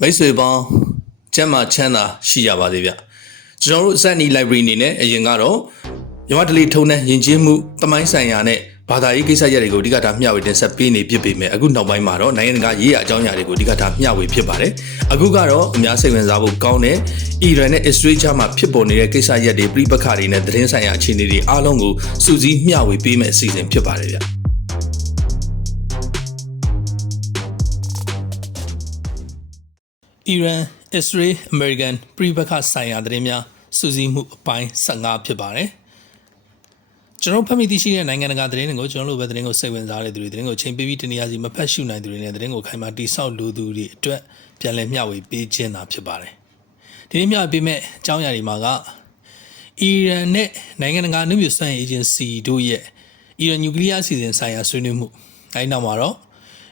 မိတ်ဆွေပေါင်းကျမ်းမာချမ်းသာရှိကြပါစေဗျကျွန်တော်တို့စက်နီ library အနေနဲ့အရင်ကတော့မြန်မာဒလီထုံနဲ့ယဉ်ကျေးမှုတမိုင်းဆိုင်ရာနဲ့ဘာသာရေးကိစ္စရပ်တွေကိုအဓိကထားမျှဝေတင်ဆက်ပေးနေဖြစ်ပေမဲ့အခုနောက်ပိုင်းမှာတော့နိုင်ငံတကာရေးရာအကြောင်းအရာတွေကိုအဓိကထားမျှဝေဖြစ်ပါတယ်အခုကတော့အများစိတ်ဝင်စားဖို့ကောင်းတဲ့အီရန်နဲ့အစ္စရေးကြားမှာဖြစ်ပေါ်နေတဲ့ကိစ္စရပ်တွေပြည်ပခါတွေနဲ့သတင်းဆိုင်ရာအခြေအနေတွေအားလုံးကိုစုစည်းမျှဝေပေးမယ့်အစီအစဉ်ဖြစ်ပါတယ်ဗျအီရန်အစ္စရေးအမေရိကန်ပြည်ပခါဆိုင်ရာသတင်းများစုစည်းမှုအပိုင်း15ဖြစ်ပါတယ်ကျွန်တော်ဖတ်မိသိရှိတဲ့နိုင်ငံတကာသတင်းတွေကိုကျွန်တော်တို့ပဲသတင်းကိုစိတ်ဝင်စားတဲ့သူတွေသတင်းကိုချိန်ပေးပြီးတနည်းအားဖြင့်မဖတ်ရှုနိုင်သူတွေနဲ့သတင်းကိုခိုင်မာတိဆောက်လိုသူတွေအတွက်ပြန်လည်မျှဝေပေးခြင်းသာဖြစ်ပါတယ်ဒီနေ့မျှဝေပေးမယ့်အကြောင်းအရာတွေမှာကအီရန်နဲ့နိုင်ငံတကာအနုမြစွမ်းအင်အေဂျင်စီတို့ရဲ့အီရန်နျူကလ িয়ার အစီအစဉ်ဆိုင်ရာဆွေးနွေးမှုအဲဒီနောက်မှာတော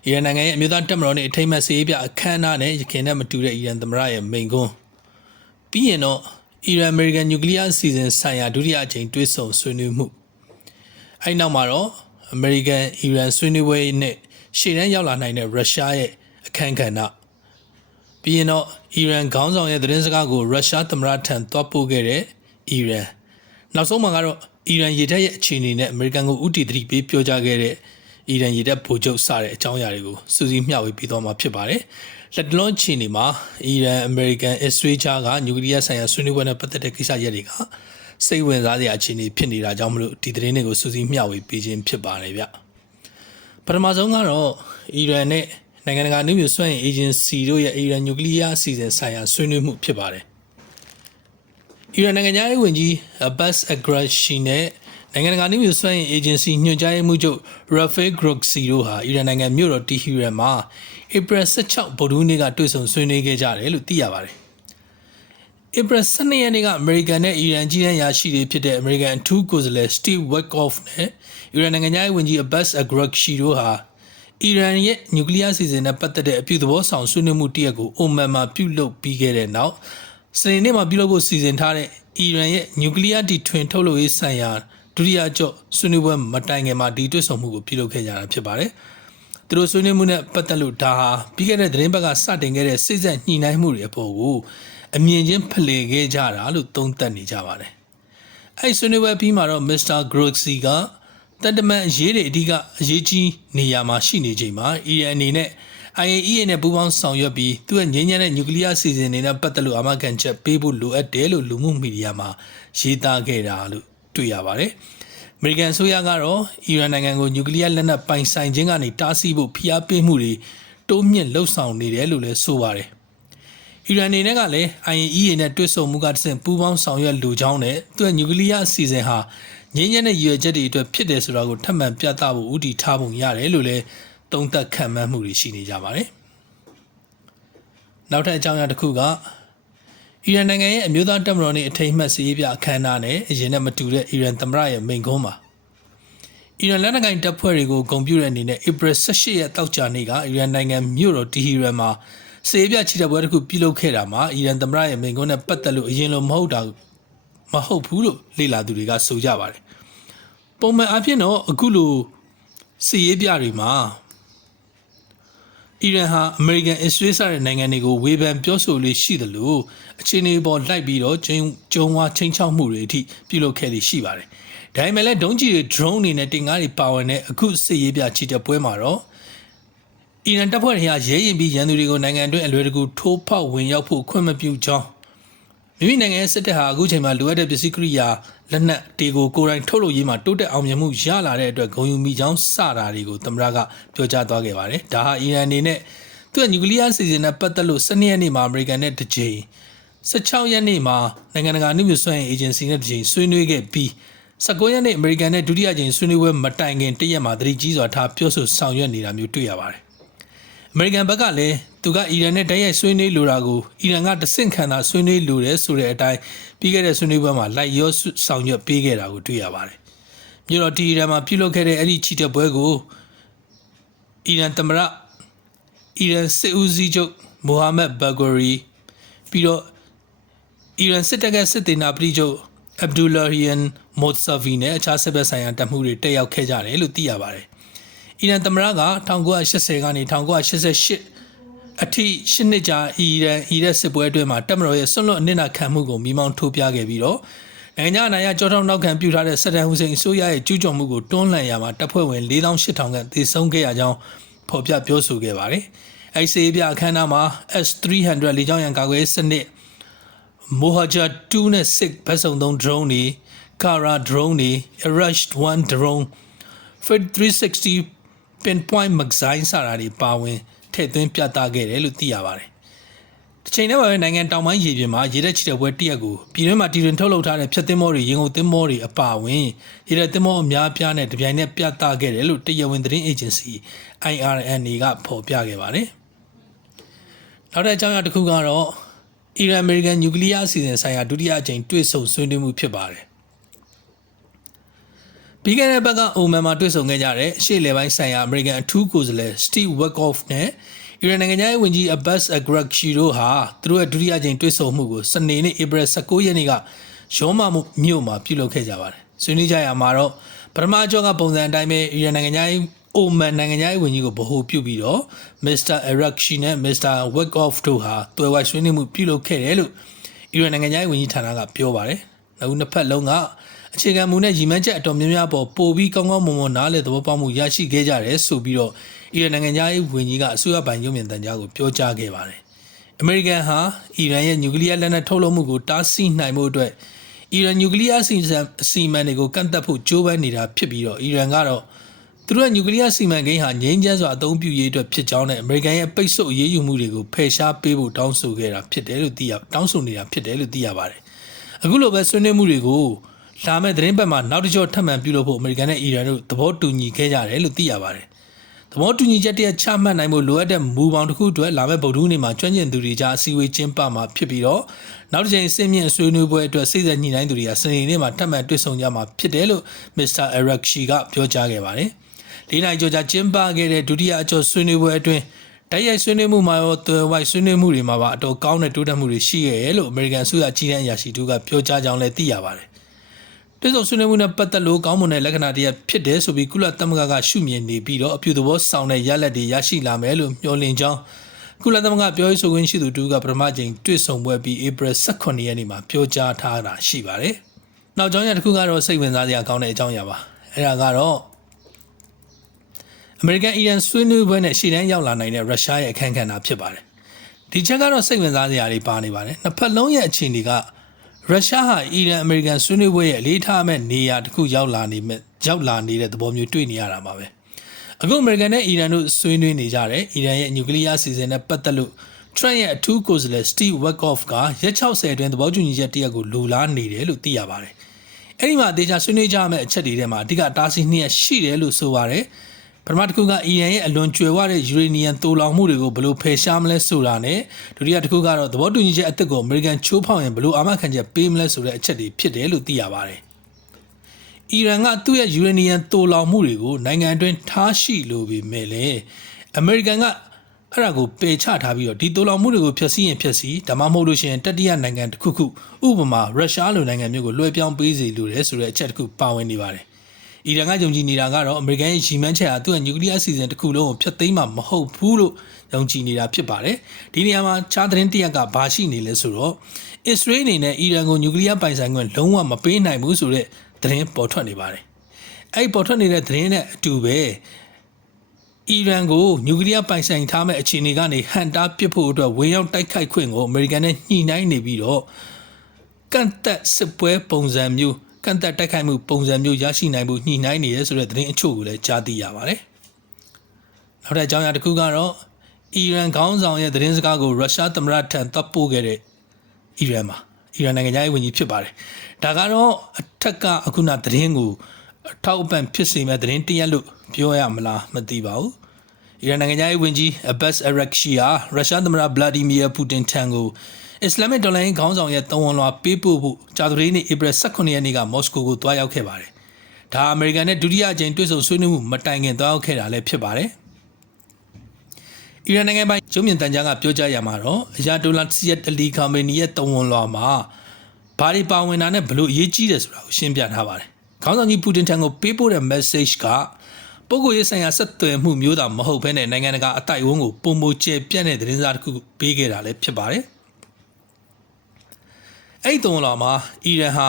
့အီရန်နိုင်ငံရဲ့အမျိုးသားတပ်မတော်နဲ့အထိမ်းအမှတ်စစ်ရေးပြအခမ်းအနားနဲ့ရခိုင်နဲ့မတူတဲ့အီရန်သမ္မတရဲ့မိန့်ခွန်းပြီးရင်တော့အီရန်အမေရိကန်နျူကလ িয়ার အစီအစဉ်ဆိုင်ရာဒုတိယအကြိမ်တွဲဆုံဆွေးနွေးမှုအဲဒီနောက်မှာတော့အမေရိကန်အီရန်ဆွေးနွေးပွဲနဲ့ရှေ့တန်းရောက်လာနိုင်တဲ့ရုရှားရဲ့အခမ်းကဏ္ဍပြီးရင်တော့အီရန်ခေါင်းဆောင်ရဲ့သတင်းစကားကိုရုရှားသမ္မတထံသွားပို့ခဲ့တဲ့အီရန်နောက်ဆုံးမှာကတော့အီရန်ရေတပ်ရဲ့အခြေအနေနဲ့အမေရိကန်ကိုဥတီသတိပေးပြောကြားခဲ့တဲ့အီရန်ရေတပ်ဗိုလ်ချုပ်စတဲ့အကြောင်းအရာတွေကိုစုစည်းမျှဝေပြီးတော့မှာဖြစ်ပါတယ်လက်တလုံးအခြေအနေမှာအီရန်အမေရိကန်အစ္စရေးကြားကနျူကလ িয়ার ဆိုင်ရာဆွေးနွေးပွဲနဲ့ပတ်သက်တဲ့ကိစ္စရပ်တွေကစိတ်ဝင်စားစရာအခြေအနေဖြစ်နေတာကြောင့်မလို့ဒီသတင်းတွေကိုစုစည်းမျှဝေပေးခြင်းဖြစ်ပါတယ်ဗျပထမဆုံးကတော့အီရန်နဲ့နိုင်ငံတကာအနုမြစွမ်းအင်အေဂျင်စီတို့ရဲ့အီရန်နျူကလ িয়ার အစီအစဉ်ဆိုင်ရာဆွေးနွေးမှုဖြစ်ပါတယ်အီရန်နိုင်ငံသားရေးဝန်ကြီးအဘတ်အဂရရှိနဲ့နိုင်ငံတကာနည်းမျိုးစွမ်းအင်အေဂျင်စီညွှန်ကြားရေးမှူးချုပ်ရာဖေးဂရို့စီတို့ဟာအီရန်နိုင်ငံမြို့တော်တီဟီရန်မှာဧပြီ16ဗုဒ္ဓဟူးနေ့ကတွေ့ဆုံဆွေးနွေးခဲ့ကြတယ်လို့သိရပါတယ်ဧပြီ12ရက်နေ့ကအမေရိကန်နဲ့အီရန်ကြီးတန်းရာရှိတွေဖြစ်တဲ့အမေရိကန်အထူးကိုယ်စားလှယ်စတီဗ်ဝက်ကော့ဖ်နဲ့အီရန်နိုင်ငံသားရေးဝန်ကြီးအဘတ်အဂရရှိတို့ဟာအီရန်ရဲ့နျူကလ িয়ার အစီအစဉ်နဲ့ပတ်သက်တဲ့အပြုသဘောဆောင်ဆွေးနွေးမှုတစ်ရပ်ကိုအိုမန်မှာပြုလုပ်ပြီးခဲ့တဲ့နောက်စနေနေ့မှာပြုလုပ်ဖို့စီစဉ်ထားတဲ့အီရန်ရဲ့နျူကလ িয়ার တီထွင်ထုတ်လုပ်ရေးဆိုင်ရာဒုတိယကြော့ဆွေးနွေးပွဲမတိုင်ခင်မှာဒီတွေ့ဆုံမှုကိုပြုလုပ်ခဲ့ကြတာဖြစ်ပါတယ်။သူတို့ဆွေးနွေးမှုနဲ့ပတ်သက်လို့ဒါဟာပြီးခဲ့တဲ့သတင်းပတ်ကစတင်ခဲ့တဲ့စိတ်ဆက်ညှိနှိုင်းမှုတွေအပေါ်ကိုအမြင်ချင်းဖလှယ်ခဲ့ကြတာလို့သုံးသပ်နေကြပါတယ်။အဲဒီဆွေးနွေးပွဲပြီးမှာတော့မစ္စတာဂရို့စီကတန်တမန်အရေးတွေအဓိကအရေးကြီးနေရာမှာရှိနေချိန်မှာအီရန်အနေနဲ့ IAEA နဲ့ပူးပေါင်းဆောင်ရွက်ပြီးသူ့ရဲ့ငြိမ်းချမ်းတဲ့နျူကလ িয়ার အစီအစဉ်တွေနဲ့ပတ်သက်လို့အာမခံချက်ပေးဖို့လိုအပ်တယ်လို့လူမှုမီဒီယာမှာရေးသားခဲ့တာလို့တွေ့ရပါတယ်။အမေရိကန်အစိုးရကတော့အီရန်နိုင်ငံကိုနျူကလ িয়ার လက်နက်ပိုင်ဆိုင်ခြင်းကနေတားဆီးဖို့ဖိအားပေးမှုတွေတိုးမြင့်လှုံ့ဆော်နေတယ်လို့လည်းဆိုပါတယ်။အီရန်အနေနဲ့ကလည်း IAEA နဲ့တွဲဆုံမှုကတဆင့်ပူးပေါင်းဆောင်ရွက်လိုကြောင်းနဲ့သူ့ရဲ့နျူကလ িয়ার အစီအစဉ်ဟာငြိမ်းချမ်းတဲ့ရည်ရွယ်ချက်တွေအတွက်ဖြစ်တယ်ဆိုတာကိုထပ်မံပြသဖို့ဦးတည်ထားပုံရတယ်လို့လည်းသုံးသပ်ခံမှန်းမှုတွေရှိနေကြပါတယ်။နောက်ထပ်အကြောင်းအရာတစ်ခုကအီရန်နိုင်ငံရဲ့အမျိုးသားတပ်မတော်နဲ့အထိမ်းအမှတ်စစ်ရေးပြအခမ်းအနားနဲ့အရင်နဲ့မတူတဲ့အီရန်သမ္မတရဲ့မိန့်ခွန်းမှာအီရန်လက်နက်ကိုင်တပ်ဖွဲ့တွေကိုဂုဏ်ပြုတဲ့အနေနဲ့ဧပြီ18ရက်တောက်ကြနေ့ကအီရန်နိုင်ငံမြို့တော်တီဟီရန်မှာစစ်ရေးပြချီတက်ပွဲတစ်ခုပြုလုပ်ခဲ့တာမှာအီရန်သမ္မတရဲ့မိန့်ခွန်းနဲ့ပတ်သက်လို့အရင်လိုမဟုတ်ဘူးလို့လေ့လာသူတွေကဆိုကြပါတယ်။ပုံမှန်အားဖြင့်တော့အခုလိုစစ်ရေးပြတွေမှာအီရန်ဟာအမေရိကန်အစ္စရေးစတဲ့နိုင်ငံတွေကိုဝေဖန်ပြောဆိုလေးရှိသလိုအခြေအနေပေါ်လိုက်ပြီးတော့ကျုံဝါချင်းချောက်မှုတွေအထိပြုလုပ်ခဲ့လေးရှိပါတယ်။ဒါပေမဲ့လည်းဒုံးကျည်တွေ drone တွေနဲ့တင်ကားတွေပါဝင်တဲ့အခုစစ်ရေးပြချီတက်ပွဲမှာတော့အီရန်တပ်ဖွဲ့တွေကရဲရင်ပြီးရန်သူတွေကိုနိုင်ငံအတွင်းအလွယ်တကူထိုးဖောက်ဝင်ရောက်ဖို့ခွင့်မပြုကြောင်းမိမိနိုင်ငံရဲ့စစ်တပ်ဟာအခုချိန်မှာလိုအပ်တဲ့ပစ္စည်းကိရိယာလက်နက်တွေကိုကိုယ်တိုင်ထုတ်လုပ်ရေးမှာတိုးတက်အောင်မြင်မှုရလာတဲ့အတွက်ဂုဏ်ယူမိကြောင်းစတာတွေကိုသမ္မတကပြောကြားသွားခဲ့ပါတယ်။ဒါဟာအီရန်အနေနဲ့သူ့နျူကလ িয়ার အစီအစဉ်နဲ့ပတ်သက်လို့12ရက်နေ့မှာအမေရိကန်နဲ့တစ်ကြိမ်16ရက်နေ့မှာနိုင်ငံတကာအနုမြစွမ်းအင်အေဂျင်စီနဲ့တစ်ကြိမ်ဆွေးနွေးခဲ့ပြီး19ရက်နေ့အမေရိကန်နဲ့ဒုတိယကြိမ်ဆွေးနွေးပွဲမတိုင်ခင်တရက်မှာသတိကြီးစွာထားပြောဆိုဆောင်ရွက်နေတာမျိုးတွေ့ရပါတယ်။အမေရိကန်ဘက်ကလည်းသူကအီရန်နဲ့တိုက်ရိုက်ဆွေးနွေးလိုတာကိုအီရန်ကတဆင့်ခံတာဆွေးနွေးလိုတယ်ဆိုတဲ့အတိုင်းပြီးခဲ့တဲ့ဆွေးနွေးပွဲမှာလိုက်ရောဆောင်ရွက်ပေးခဲ့တာကိုတွေ့ရပါတယ်။မြို့တော်တီဟီရန်မှာပြုလုပ်ခဲ့တဲ့အဲ့ဒီချီတက်ပွဲကိုအီရန်သမ္မတအီရန်စစ်ဦးစီးချုပ်မိုဟာမက်ဘာဂိုရီပြီးတော့အီရန်စစ်တပ်ကစစ်သေးနာပရိချုပ်အဗ်ဒူလာဟီယန်မို့ဆာဗီနဲ့အခြားစစ်ဘက်ဆိုင်ရာတပ်မှုတွေတက်ရောက်ခဲ့ကြတယ်လို့သိရပါတယ်။အီရန်သမ္မတက1980ကနေ1988 အထိရှစ်နှစ်ကြာအီရတ်စစ်ပွဲအတွင်းမှာတပ်မတော်ရဲ့ဆွန့်လွတ်အနစ်နာခံမှုကိုမိမောင်းထိုးပြခဲ့ပြီးတော့နိုင်ငံအနိုင်ရကြောထောက်နောက်ခံပြုထားတဲ့ဆဒမ်ဟူစိန်အစိုးရရဲ့ကျူးကျော်မှုကိုတွန်းလှန်ရမှာတပ်ဖွဲ့ဝင်4800ခန့်သေဆုံးခဲ့ရကြောင်းဖော်ပြပြောဆိုခဲ့ပါတယ်။အဲဒီစစ်ရေးပြအခမ်းအနားမှာ S300 လေကြောင်းရန်ကာကွယ်စနစ် Mohajer 2နဲ့6ဘက်စုံ3 drone တွေ Kara drone တွေ Rush 1 drone Fit 360 pinpoint magazine စတာတွေပါဝင်ထည့်သွင်းပြသခဲ့တယ်လို့သိရပါတယ်။တစ်ချိန်တည်းမှာပဲနိုင်ငံတောင်ပိုင်းရေပြင်မှာရေတပ်ချီတဲ့ပွဲတစ်ရက်ကိုပြည်တွင်းမှာတည်တွင်ထုတ်လုပ်ထားတဲ့ဖြတ်သင်းမောတွေရင်ကုန်သင်းမောတွေအပါအဝင်ရေတပ်သင်းမောအများပြားနဲ့တပြိုင်နက်ပြသခဲ့တယ်လို့တရားဝင်သတင်းအေဂျင်စီ IRNA ကဖော်ပြခဲ့ပါတယ်။နောက်တဲ့အကြောင်းအရာတစ်ခုကတော့အီရန်အမေရိကန်နျူကလ িয়ার အစီအစဉ်ဆိုင်ရာဒုတိယအကြိမ်တွေ့ဆုံဆွေးနွေးမှုဖြစ်ပါတယ်။ပြီးခဲ့တဲ့ဘက်ကအိုမန်မှာတွေ့ဆုံခဲ့ကြတဲ့ရှေ့လေပိုင်းဆိုင်ရာအမေရိကန်အထူးကိုယ်စားလှယ် Steve Witkoff နဲ့အီရန်နိုင်ငံသားဝန်ကြီး Abbas Araghchi တို့ဟာသူတို့ရဲ့ဒုတိယကြိမ်တွေ့ဆုံမှုကိုစနေနေ့ဧပြီ19ရက်နေ့ကရောမမြို့မှာပြုလုပ်ခဲ့ကြပါတယ်။ဆွေးနွေးကြရမှာတော့ပထမအကြောကပုံစံအတိုင်းပဲအီရန်နိုင်ငံသားအိုမန်နိုင်ငံသားဝန်ကြီးကိုဗဟိုပြုပြီးတော့ Mr. Araghchi နဲ့ Mr. Witkoff တို့ဟာတွေ့ဝိုင်းဆွေးနွေးမှုပြုလုပ်ခဲ့တယ်လို့အီရန်နိုင်ငံသားဝန်ကြီးဌာနကပြောပါတယ်။နောက်နှစ်ဖက်လုံးကအခြေခံမူနဲ့ရည်မှန်းချက်အတော်များများပေါ်ပို့ပြီးကောင်းကောင်းမွန်မွန်နားလည်သဘောပေါက်မှုရရှိခဲ့ကြတယ်ဆိုပြီးတော့အီရန်နိုင်ငံသားဝန်ကြီးကအစိုးရပိုင်ရုပ်မြင်သံကြားကိုပြောကြားခဲ့ပါတယ်။အမေရိကန်ဟာအီရန်ရဲ့နျူကလ িয়ার လက်နက်ထုတ်လုပ်မှုကိုတားဆီးနိုင်မှုအတွက်အီရန်နျူကလ িয়ার အစီအမံတွေကိုကန့်သတ်ဖို့ကြိုးပမ်းနေတာဖြစ်ပြီးတော့အီရန်ကတော့သူတို့ရဲ့နျူကလ িয়ার စီမံကိန်းဟာငြိမ်းချမ်းစွာအသုံးပြုရေးအတွက်ဖြစ်ကြောင်းနဲ့အမေရိကန်ရဲ့ပိတ်ဆို့အရေးယူမှုတွေကိုဖယ်ရှားပေးဖို့တောင်းဆိုနေတာဖြစ်တယ်လို့သိရပါတယ်။အခုလိုပဲဆွေးနွေးမှုတွေကိုလာမယ့်သတင်းပတ်မှာနောက်တစ်ကြော့ထပ်မံပြုလုပ်ဖို့အမေရိကန်နဲ့အီရန်တို့သဘောတူညီခဲ့ကြတယ်လို့သိရပါတယ်။သဘောတူညီချက်တည်းချမှတ်နိုင်ဖို့လိုအပ်တဲ့မူပေါင်းတစ်ခုအတွက်လာမယ့်ဗုဒ္ဓဟူးနေ့မှာကျွမ်းကျင်သူတွေကြားအစည်းအဝေးကျင်းပမှာဖြစ်ပြီးတော့နောက်တစ်ချိန်အစင်းမြင့်ဆွေးနွေးပွဲအတွက်စိတ်ဆက်ညှိနှိုင်းသူတွေကစနေနေ့မှာထပ်မံတွေ့ဆုံကြမှာဖြစ်တယ်လို့ Mr. Araghchi ကပြောကြားခဲ့ပါတယ်။၄နိုင်ကျော်ကြာကျင်းပခဲ့တဲ့ဒုတိယအကြော့ဆွေးနွေးပွဲအတွင်းတိုက်ရိုက်ဆွေးနွေးမှုမှာရောသွယ်ဝိုက်ဆွေးနွေးမှုတွေမှာပါအတော်ကောင်းတဲ့တိုးတက်မှုတွေရှိခဲ့တယ်လို့အမေရိကန်အစိုးရကြီးတန်းအရာရှိတို့ကပြောကြားကြောင်းလည်းသိရပါတယ်။တွေ့ဆုံဆွေးနွေးမှုနဲ့ပတ်သက်လို့ကောင်းမွန်တဲ့လက္ခဏာတွေဖြစ်တယ်ဆိုပြီးကုလသမဂ္ဂကရှုမြင်နေပြီးတော့အပြုသဘောဆောင်တဲ့ရလဒ်တွေရရှိလာမယ်လို့မျှော်လင့်ကြောင်းကုလသမဂ္ဂပြောရေးဆိုခွင့်ရှိသူတို့ကပထမကြိမ်တွေ့ဆုံပွဲပြီးဧပြီ18ရက်နေ့မှာပြောကြားထားတာရှိပါတယ်။နောက်ကြောင်းရတစ်ခုကတော့စိတ်ဝင်စားစရာကောင်းတဲ့အကြောင်းအရာပါ။အဲဒါကတော့အမေရိကန်အီရန်ဆွေးနွေးပွဲနဲ့ရှေ့တန်းရောက်လာနိုင်တဲ့ရုရှားရဲ့အခမ်းကဏ္ဍဖြစ်ပါတယ်။ဒီချက်ကတော့စိတ်ဝင်စားစရာတွေပါနေပါတယ်။နှစ်ဖက်လုံးရဲ့အခြေအနေကရုရှားဟာအီရန်အမေရိကန်ဆွေးနွေးပွဲရဲ့အလေးထားမဲ့နေရာတစ်ခုရောက်လာနေတဲ့သဘောမျိုးတွေ့နေရတာပါပဲအခုအမေရိကန်နဲ့အီရန်တို့ဆွေးနွေးနေကြတယ်အီရန်ရဲ့နျူကလ িয়ার အစီအစဉ်နဲ့ပတ်သက်လို့ Trump ရဲ့အထူးကိုယ်စားလှယ် Steve Witkoff ကရက်60အတွင်းသဘောတူညီချက်တရက်ကိုလိုလားနေတယ်လို့သိရပါတယ်အဲ့ဒီမှာအသေးချာဆွေးနွေးကြမယ့်အချက်တွေထဲမှာအဓိကတားဆီးနှစ်ရပ်ရှိတယ်လို့ဆိုပါတယ်ပထမတစ်ခုကအီရန်ရဲ့အလွန်ကျွယ်ဝတဲ့ယူရေနီယံသိုလောင်မှုတွေကိုဘယ်လိုဖယ်ရှားမလဲဆိုတာနဲ့ဒုတိယတစ်ခုကတော့သဘောတူညီချက်အသစ်ကိုအမေရိကန်ချိုးဖောက်ရင်ဘယ်လိုအာမခံချက်ပေးမလဲဆိုတဲ့အချက်တွေဖြစ်တယ်လို့သိရပါတယ်။အီရန်ကသူ့ရဲ့ယူရေနီယံသိုလောင်မှုတွေကိုနိုင်ငံအတွင်းထားရှိလိုပေမဲ့လည်းအမေရိကန်ကအဲ့ဒါကိုပယ်ချထားပြီးတော့ဒီသိုလောင်မှုတွေကိုဖျက်ဆီးရင်ဖျက်ဆီးဒါမှမဟုတ်လို့ရှိရင်တတိယနိုင်ငံတစ်ခုခုဥပမာရုရှားလိုနိုင်ငံမျိုးကိုလွှဲပြောင်းပေးစေလိုတယ်ဆိုတဲ့အချက်တစ်ခုပါဝင်နေပါတယ်အီရန်ကယုံကြည်နေတာကတော့အမေရိကန်ရဲ့ရည်မှန်းချက်ဟာသူ့ရဲ့နျူကလ িয়ার အစီအစဉ်တစ်ခုလုံးကိုဖျက်သိမ်းမှာမဟုတ်ဘူးလို့ယုံကြည်နေတာဖြစ်ပါတယ်။ဒီနေရာမှာခြားသတင်းတစ်ရပ်ကဘာရှိနေလဲဆိုတော့အစ္စရေးအနေနဲ့အီရန်ကိုနျူကလ িয়ার ပိုင်ဆိုင်ခွင့်လုံးဝမပေးနိုင်ဘူးဆိုတဲ့သတင်းပေါ်ထွက်နေပါတယ်။အဲ့ပေါ်ထွက်နေတဲ့သတင်းနဲ့အတူပဲအီရန်ကိုနျူကလ িয়ার ပိုင်ဆိုင်ထားမဲ့အခြေအနေကနေဟန်တာပစ်ဖို့အတွက်ဝေရောက်တိုက်ခိုက်ခွင့်ကိုအမေရိကန်နဲ့ညှိနှိုင်းနေပြီးတော့ကန့်သက်စစ်ပွဲပုံစံမျိုးကန့်သက်တိုက်ခိုက်မှုပုံစံမျိုးရရှိနိုင်မှုညှိနှိုင်းနေရဲဆိုတဲ့သတင်းအချို့ကိုလည်းကြားသိရပါတယ်။နောက်ထပ်အကြောင်းအရာတစ်ခုကတော့အီရန်ခေါင်းဆောင်ရဲ့သတင်းစကားကိုရုရှားသမ္မတထံတပ်ပို့ခဲ့တဲ့အီရန်နိုင်ငံသားရေးဝန်ကြီးဖြစ်ပါတယ်။ဒါကတော့အထက်ကအခုနသတင်းကိုအထောက်အပံ့ဖြစ်စေမဲ့သတင်းတရက်လို့ပြောရမလားမသိပါဘူး။အီရန်နိုင်ငံသားရေးဝန်ကြီး Abbas Araghchi ဟာရုရှားသမ္မတဗလာဒီမီယာပူတင်ထံကိုအစ္စလာမစ်တော်လှန်ရေးခေါင်းဆောင်ရဲ့တဝန်လွှာပေးပို့ဖို့ကြာသပတေးနေ့ဧပြီ18ရက်နေ့ကမော်စကိုကိုတွားရောက်ခဲ့ပါတယ်။ဒါအမေရိကန်နဲ့ဒုတိယအကြိမ်တွေ့ဆုံဆွေးနွေးမှုမတိုင်ခင်တွားရောက်ခဲ့တာလည်းဖြစ်ပါတယ်။အီရန်နိုင်ငံပိုင်ရုပ်မြင်သံကြားကပြောကြားရမှာတော့အယာတိုလာစီယက်အလီခါမေနီရဲ့တဝန်လွှာမှာဘာတွေပါဝင်တာနဲ့ဘလို့အရေးကြီးတယ်ဆိုတာကိုရှင်းပြထားပါတယ်။ခေါင်းဆောင်ကြီးပူတင်ထံကိုပေးပို့တဲ့ message ကပ ပုဂ္ဂိုလ်ရေးဆိုင်ရာဆက်သွယ်မှုမျိုးသာမဟုတ်ဘဲနဲ့နိုင်ငံတကာအတိုက်အဝန်းကိုပုံမကျပြန့်တဲ့သတင်းစာတစ်ခုပေးခဲ့တာလည်းဖြစ်ပါတယ်အဲ့တုန်းကမှအီရန်ဟ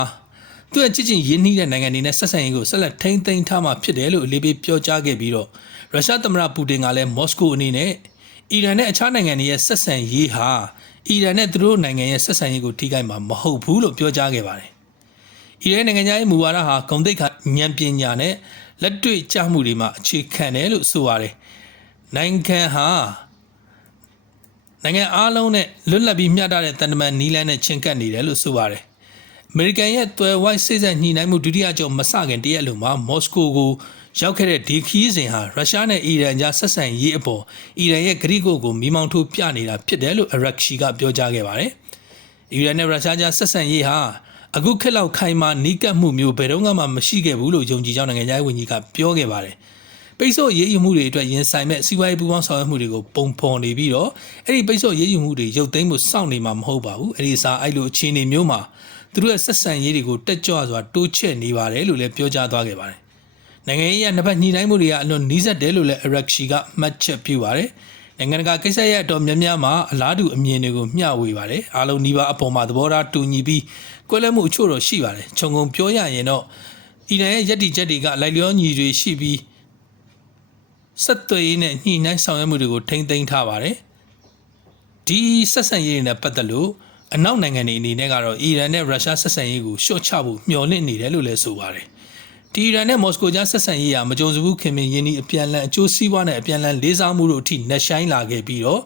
ာသူ့ရဲ့ကြည်ကျင်ရင်းနှီးတဲ့နိုင်ငံတွေနဲ့ဆက်ဆံရေးကိုဆက်လက်ထိန်းသိမ်းထားမှဖြစ်တယ်လို့အလေးပေးပြောကြားခဲ့ပြီးတော့ရုရှားသမ္မတပူတင်ကလည်းမော်စကိုအနေနဲ့အီရန်နဲ့အခြားနိုင်ငံတွေရဲ့ဆက်ဆံရေးဟာအီရန်နဲ့သူတို့နိုင်ငံရဲ့ဆက်ဆံရေးကိုထိခိုက်မှာမဟုတ်ဘူးလို့ပြောကြားခဲ့ပါတယ်အီရန်နိုင်ငံရဲ့မူဝါဒဟာဂုဏ်သိက္ခာဉာဏ်ပညာနဲ့လက်တွေ့ကျမှုတွေမှာအခြေခံတယ်လို့ဆိုပါတယ်နိုင်ငံအားလုံးနဲ့လွတ်လပ်ပြီးမျှတတဲ့တန်တမာနီလန်းနဲ့ချင်းကပ်နေတယ်လို့ဆိုပါတယ်အမေရိကန်ရဲ့သွယ်ဝိုက်စိစက်ညှိနှိုင်းမှုဒုတိယကြိမ်မစခင်တရက်လုံးမှာမော်စကိုကိုရောက်ခဲ့တဲ့ဒီခီးစဉ်ဟာရုရှားနဲ့အီရန်ကြားဆက်ဆံရေးအပေါ်အီရန်ရဲ့ဂရိကိုမီးမောင်းထိုးပြနေတာဖြစ်တယ်လို့အရက်ရှီကပြောကြားခဲ့ပါတယ်အီရန်နဲ့ရုရှားကြားဆက်ဆံရေးဟာအခုခေတ်လောက်ခိုင်မာနီးကပ်မှုမျိုးဘယ်တော့မှမရှိခဲ့ဘူးလို့ယုံကြည်ကြောင်းနိုင်ငံသားဝန်ကြီးကပြောခဲ့ပါတယ်ပိတ်ဆို့ရေးယူမှုတွေအတွက်ရင်ဆိုင်မဲ့စီးပွားရေးပူးပေါင်းဆောင်ရွက်မှုတွေကိုပုံဖော်နေပြီးတော့အဲ့ဒီပိတ်ဆို့ရေးယူမှုတွေရုပ်သိမ်းမှုစောင့်နေမှာမဟုတ်ပါဘူးအဲ့ဒီစားအဲ့လိုအခြေအနေမျိုးမှာသူတို့ရဲ့ဆက်ဆံရေးတွေကိုတက်ကြွစွာတိုးချဲ့နေပါတယ်လို့လည်းပြောကြားသွားခဲ့ပါတယ်နိုင်ငံရေးအနှစ်ဘက်ညှိနှိုင်းမှုတွေကအလွန်နီးစပ်တယ်လို့လည်းအရက်ရှီကမှတ်ချက်ပြုပါတယ်နိုင်ငံတကာကိစ္စရပ်အတော်များများမှာအလားတူအမြင်တွေကိုမျှဝေပါတယ်အားလုံးနှီးပါအပေါ်မှာသဘောထားတူညီပြီးကွဲလွဲမှုအချို့တော့ရှိပါတယ်ခြုံငုံပြောရရင်တော့အီရန်ရဲ့ယက်တီချက်တွေကလိုက်လျောညီတွေရှိပြီးဆက်သွယ်ရေးနဲ့ညှိနှိုင်းဆောင်ရွက်မှုတွေကိုထိန်းသိမ်းထားပါတယ်ဒီဆက်ဆံရေးတွေနဲ့ပတ်သက်လို့အနောက်နိုင်ငံတွေအနေနဲ့ကတော့အီရန်နဲ့ရုရှားဆက်ဆံရေးကိုရှော့ချဖို့မျှော်လင့်နေတယ်လို့လည်းဆိုပါတယ်ဒီအီရန်နဲ့မော်စကိုကြားဆက်ဆံရေးဟာမကြုံစဘူးခင်မင်ရင်းနှီးအပြန်အလှန်အကျိုးစီးပွားနဲ့အပြန်အလှန်လေးစားမှုတို့အထိနှက်ဆိုင်လာခဲ့ပြီးတော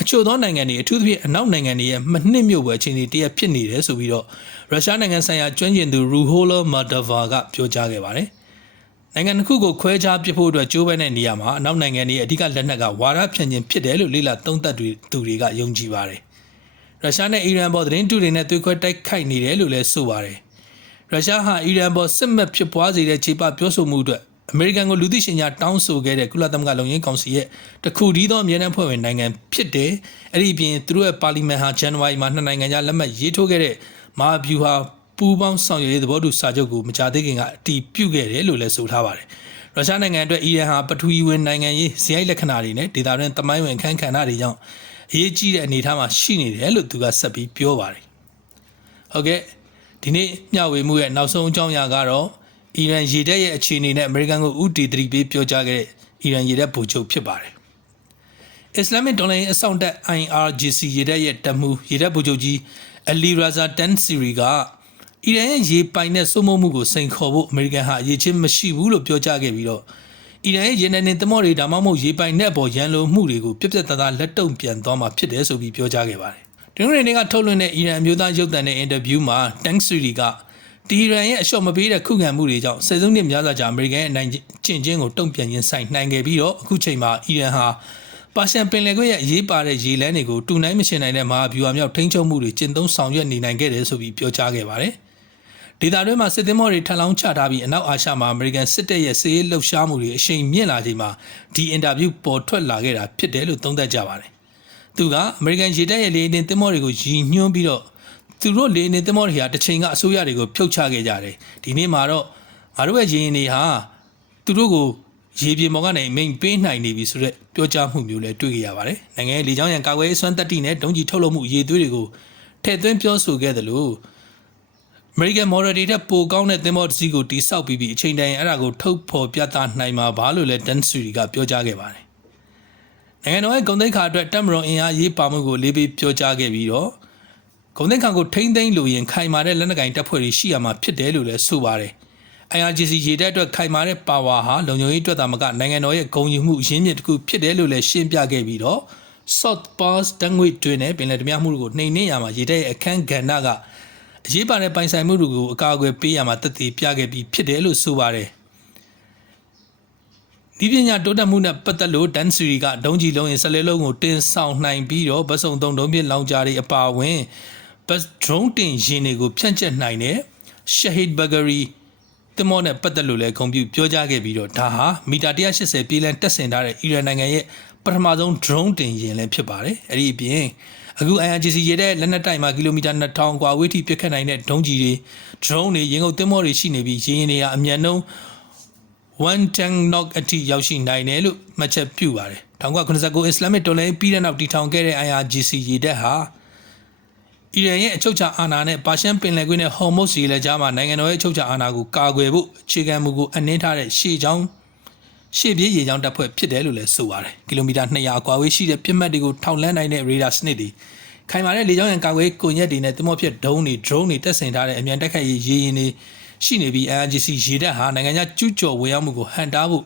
့အချို့သောနိုင်ငံတွေအထူးသဖြင့်အနောက်နိုင်ငံတွေရဲ့မနှစ်မြို့ပွဲအခြေအနေတရက်ဖြစ်နေတယ်ဆိုပြီးတော့ရုရှားနိုင်ငံဆိုင်ရာကျွမ်းကျင်သူရူဟိုလာမာဒဗာကပြောကြားခဲ့ပါတယ်နိုင်ငံတစ်ခုကိုခွဲခြားပစ်ဖို့အတွက်ကြိုးပမ်းတဲ့နေရာမှာအနောက်နိုင်ငံတွေရဲ့အဓိကလက်နက်ကဝါဒဖြန့်ခြင်းဖြစ်တယ်လို့လေ့လာသုံးသပ်သူတွေကယုံကြည်ပါတယ်ရုရှားနဲ့အီရန်ပေါ်သတင်းတူတွေနဲ့တွေ့ခွဲတိုက်ခိုက်နေတယ်လို့လည်းဆိုပါတယ်ရုရှားဟာအီရန်ပေါ်စစ်မှတ်ဖြစ်ပွားစေတဲ့ခြေပပြောဆိုမှုအတွက်အမေရိကန်ကိုလူသိရှင်ကြားတောင်းဆိုခဲ့တဲ့ကုလသမဂ္ဂလုံခြုံရေးကောင်စီရဲ့တခုတည်းသောအမြဲတမ်းဖွဲ့ဝင်နိုင်ငံဖြစ်တယ်။အဲ့ဒီပြင်သူတို့ရဲ့ပါလီမန်ဟာဇန်နဝါရီမှာနှစ်နိုင်ငံကြားလက်မှတ်ရေးထိုးခဲ့တဲ့မဟာဗျူဟာပူးပေါင်းဆောင်ရွက်ရေးသဘောတူစာချုပ်ကိုမကြာသေးခင်ကအတည်ပြုခဲ့တယ်လို့လည်းဆိုထားပါတယ်။ရုရှားနိုင်ငံအတွက်အီရန်ဟာပထဝီဝင်နိုင်ငံရေးဇယိုက်လက္ခဏာတွေနဲ့ဒေသတွင်းသမိုင်းဝင်အခမ်းကဏ္ဍတွေကြောင့်အရေးကြီးတဲ့အနေအထားမှာရှိနေတယ်လို့သူကဆက်ပြီးပြောပါတယ်။ဟုတ်ကဲ့ဒီနေ့မျှဝေမှုရဲ့နောက်ဆုံးအကြောင်းအရာကတော့အီရန်ရေတပ်ရဲ့အခြေအနေနဲ့အမေရိကန်ကိုဥတီသတိပေးပြောကြားခဲ့တဲ့အီရန်ရေတပ်ဗိုလ်ချုပ်ဖြစ်ပါတယ်။ Islamic တော်လှန်ရေးအစောင့်တပ် IRGC ရေတပ်ရဲ့တပ်မှူးရေတပ်ဗိုလ်ချုပ်ကြီးအလီရာဇာတန်စီရီကအီရန်ရဲ့ရေပိုင်နဲ့စိုးမိုးမှုကိုစိန်ခေါ်ဖို့အမေရိကန်ဟာအရေးချင်းမရှိဘူးလို့ပြောကြားခဲ့ပြီးတော့အီရန်ရဲ့ရေနံတင်သမောတွေဒါမှမဟုတ်ရေပိုင်နဲ့အပေါ်ရန်လိုမှုတွေကိုပြက်ပြက်သားသားလက်တုံ့ပြန်သွားမှာဖြစ်တယ်ဆိုပြီးပြောကြားခဲ့ပါတယ်။ဒီနေ့ကထုတ်လွှင့်တဲ့အီရန်အမျိုးသားရုပ်သံတဲ့အင်တာဗျူးမှာတန်စီရီကတီရန်ရဲ့အလျှော့မပေးတဲ့ခုခံမှုတွေကြောင့်ဆယ်စုနှစ်များစွာကြာအမေရိကန်ရဲ့နိုင်ကျင့်ခြင်းကိုတုံ့ပြန်ရင်ဆိုင်နိုင်ခဲ့ပြီးတော့အခုချိန်မှာအီရန်ဟာပါရှန်ပင်လယ်ကွေ့ရဲ့အရေးပါတဲ့ရေလမ်းတွေကိုတူနိုင်မရှင်နိုင်တဲ့မဟာဗျူဟာမြောက်ထိန်းချုပ်မှုတွေကျင့်သုံးဆောင်ရွက်နေနိုင်ခဲ့တယ်ဆိုပြီးပြောကြားခဲ့ပါတယ်။ဒေသတွင်းမှာစစ်သင်္ဘောတွေထပ်လောင်းချထားပြီးအနောက်အာရှမှာအမေရိကန်စစ်တပ်ရဲ့စစ်ရေးလှုပ်ရှားမှုတွေအရှိန်မြင့်လာချိန်မှာဒီအင်တာဗျူးပေါ်ထွက်လာခဲ့တာဖြစ်တယ်လို့သုံးသပ်ကြပါတယ်။သူကအမေရိကန်ရေတပ်ရဲ့လေယာဉ်တင်သင်္ဘောတွေကိုရည်ညွှန်းပြီးတော့သူတို့လေနေသမောတွေဟာတစ်ချိန်ကအစိုးရတွေကိုဖြုတ်ချခဲ့ကြတယ်ဒီနေ့မှာတော့ငါတို့ရဲ့ရင်းတွေဟာသူတို့ကိုရေပြင်ပေါ်ကနေမိန်ပေးနိုင်နေပြီဆိုတော့ပြောကြားမှုမျိုးလည်းတွေ့ကြရပါတယ်နိုင်ငံရဲ့လေကြောင်းရန်ကာကွယ်ရေးစွမ်းတက်တီနဲ့ဒုံးကျည်ထုတ်လုပ်မှုအရေးသွေးတွေကိုထည့်သွင်းပြောဆိုခဲ့တယ်လို့အမေရိကန်မော်ဒယ်တွေထက်ပိုကောင်းတဲ့သင်္ဘောတစ်စီးကိုတိစောက်ပြီးအချိန်တိုင်းအဲ့ဒါကိုထုတ်ဖော်ပြသနိုင်မှာပါလို့လည်းဒန်ဆူရီကပြောကြားခဲ့ပါတယ်နိုင်ငံတော်ရဲ့ဂုဏ်သိက္ခာအတွက်တပ်မတော်အင်အားရေးပါမှုကိုလေးပေးပြောကြားခဲ့ပြီးတော့ဂုဏ်သိက္ခာကိုထိမ့်သိမ်းလို့ရင်ခိုင်မာတဲ့လက်နက်ကင်တပ်ဖွဲ့တွေရှိရမှာဖြစ်တယ်လို့လည်းဆိုပါတယ်။ IRGC ရေတပ်အတွက်ခိုင်မာတဲ့ပါဝါဟာလုံခြုံရေးအတွက်သာမကနိုင်ငံတော်ရဲ့ဂုဏ်ယူမှုအရင်းမြစ်တစ်ခုဖြစ်တယ်လို့လည်းရှင်းပြခဲ့ပြီးတော့ South Pass တန်ငွေတွင်နဲ့ပင်လယ်ဓမြမှုတွေကိုနှိမ်နင်းရမှာရေတပ်ရဲ့အခန်းကဏ္ဍကအရေးပါတဲ့ပိုင်ဆိုင်မှုတွေကိုအကာအကွယ်ပေးရမှာတည်တည်ပြခဲ့ပြီးဖြစ်တယ်လို့ဆိုပါတယ်။ဒီပညာတိုးတက်မှုနဲ့ပတ်သက်လို့ဒန်စီရီကဒုံးကြီးလုံးရင်14လုံးကိုတင်ဆောင်နိုင်ပြီးတော့ဗစုံသုံးဒုံးပြလောင်ကြားတွေအပါအဝင်ဘတ်ဒရုန်းတင်ယာဉ်တွေကိုဖြန့်ကျက်နိုင်တဲ့ Shahid Bagheri သင်္ဘောနဲ့ပတ်သက်လို့လည်းဂုဏ်ပြုပြောကြားခဲ့ပြီးတော့ဒါဟာမီတာ180ပြေးလမ်းတက်ဆင်ထားတဲ့အီရန်နိုင်ငံရဲ့ပထမဆုံးဒရုန်းတင်ယာဉ်လည်းဖြစ်ပါတယ်။အဲ့ဒီအပြင်အခု IRGC ရေတဲ့လက်နက်တိုက်မှာကီလိုမီတာ2000กว่าဝေးထိပစ်ခတ်နိုင်တဲ့ဒုံးကြီးတွေဒရုန်းတွေရင်ငုတ်သင်္ဘောတွေရှိနေပြီးရေရင်တွေကအမြန်နှုန်းဝ one tank knock အထိရောက်ရှိနိုင်တယ်လို့မှတ်ချက်ပြုပါတယ်1989 Islamic တော်လှန်ရေးပြီးတဲ့နောက်တည်ထောင်ခဲ့တဲ့ IRGC ရေတပ်ဟာအီရန်ရဲ့အချုပ်ချာအာဏာနဲ့ပါရှန်ပင်လယ်ကွေ့နဲ့ဟော်မုတ်စီလေကြားမှာနိုင်ငံတော်ရဲ့အချုပ်ချာအာဏာကိုကာကွယ်ဖို့အခြေခံမူကိုအနှင်းထားတဲ့ရှေ့ချောင်းပြေးရေချောင်းတပ်ဖွဲ့ဖြစ်တယ်လို့လည်းဆိုပါတယ်ကီလိုမီတာ200အကွာဝေးရှိတဲ့ပြစ်မှတ်တွေကိုထောက်လှမ်းနိုင်တဲ့ရေဒါစနစ်တွေခိုင်မာတဲ့လေကြောင်းရန်ကာကွယ်ကွန်ရက်တွေနဲ့သမောဖြစ်ဒုံးတွေ drone တွေတပ်ဆင်ထားတဲ့အမြန်တိုက်ခိုက်ရေးရေရင်တွေရှိနေပြီး IRGC ရေတပ်ဟာနိုင်ငံခြားကျူးကျော်ဝင်ရောက်မှုကိုဟန်တားဖို့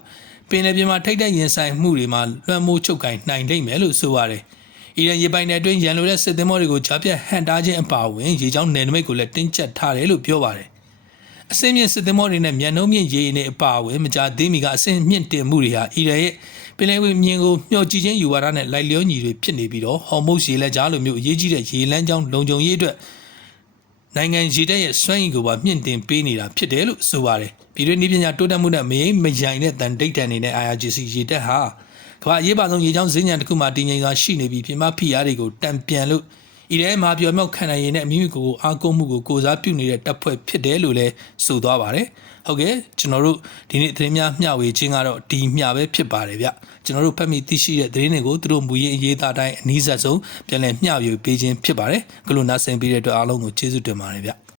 ပင်လယ်ပြင်မှာထိပ်တိုက်ရင်ဆိုင်မှုတွေမှာလွှမ်းမိုးချုပ်ကိုင်နိုင်လိမ့်မယ်လို့ဆိုပါတယ်အီရန်ရေပိုင်နယ်အတွင်းရန်လိုတဲ့စစ်သင်္ဘောတွေကိုကြားပြတ်ဟန်တားခြင်းအပါအဝင်ရေကြောင်းနယ်နိမိတ်ကိုလည်းတင်းကျပ်ထားတယ်လို့ပြောပါတယ်အစင်းမြင့်စစ်သင်္ဘောတွေနဲ့မြန်နှုံးမြင့်ရေနေအပါအဝင်မကြာသေးမီကအစင်းမြင့်တင်မှုတွေဟာအီရန်ရဲ့ပင်လယ်ပြင်မြင်ကိုမျှော်ကြည့်ခြင်းယူဝါဒနဲ့လိုက်လျောညီတွေဖြစ်နေပြီးတော့ဟော်မုတ်ရေလက်ကြားလိုမျိုးအရေးကြီးတဲ့ရေလမ်းကြောင်းလုံခြုံရေးအတွက်နိုင်ငံရေတပ်ရဲ့စွမ်းရည်ကိုပါမြင့်တင်ပေးနေတာဖြစ်တယ်လို့ဆိုပါတယ်ပြည်တွင်းနည်းပညာတိုးတက်မှုနဲ့မယိမယိုင်တဲ့တန်ဒိတ်တန်နေတဲ့ IRGC ရေတပ်ဟာကမ္ဘာအရေးပါဆုံးရေကြောင်းဈေးညံတစ်ခုမှတည်ငြိမ်စွာရှိနေပြီးပြင်ပဖိအားတွေကိုတံပြန်လို့ဤထဲမှာပြောမြောက်ခံနိုင်ရည်နဲ့မိမိကိုယ်အားကိုးမှုကိုကိုစားပြုနေတဲ့တပ်ဖွဲ့ဖြစ်တယ်လို့လည်းဆိုသွားပါတယ်ဟုတ်ကဲ့ကျွန်တော်တို့ဒီနေ့သတင်းများမျှဝေခြင်းကတော့ဒီမျှပဲဖြစ်ပါတယ်ဗျကျွန်တော်တို့ဖတ်မိသိရှိတဲ့သတင်းတွေကိုသူတို့မူရင်းအရေးသားတိုင်းအနည်းဆက်ဆုံးပြန်လည်မျှဝေပေးခြင်းဖြစ်ပါတယ်အခုလိုနားဆင်ပေးတဲ့အတွက်အားလုံးကိုကျေးဇူးတင်ပါတယ်ဗျ